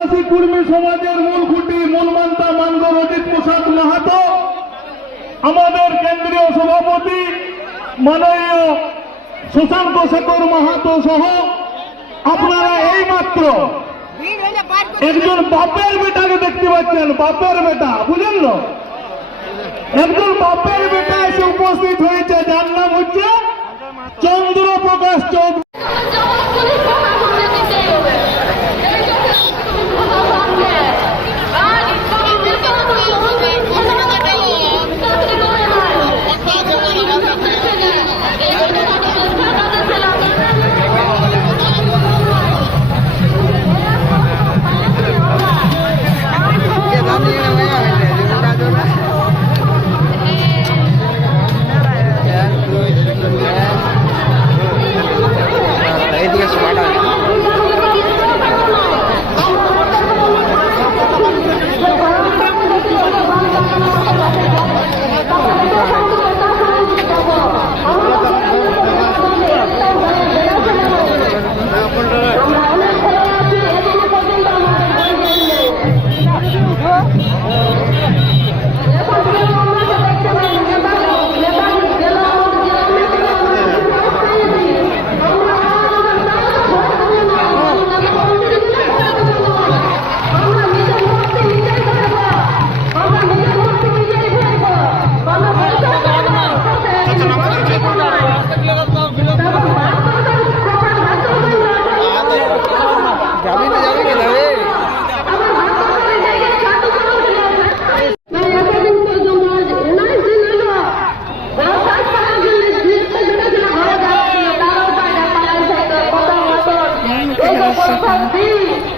কর্মী সমাজের মূল খুঁটি মূল মান্তা মান্দ অজিত প্রসাদ মাহাত আমাদের কেন্দ্রীয় সভাপতি মাননীয় সুশান্ত শেখর মাহাতো সহ আপনারা এই মাত্র একজন বাপের বেটাকে দেখতে পাচ্ছেন বাপের বেটা বুঝলেন একজন বাপের বেটা এসে উপস্থিত হয়েছে যার নাম হচ্ছে চন্দ্রপ্রকাশ চৌধুরী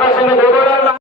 আকাশে দৌড়ালেন না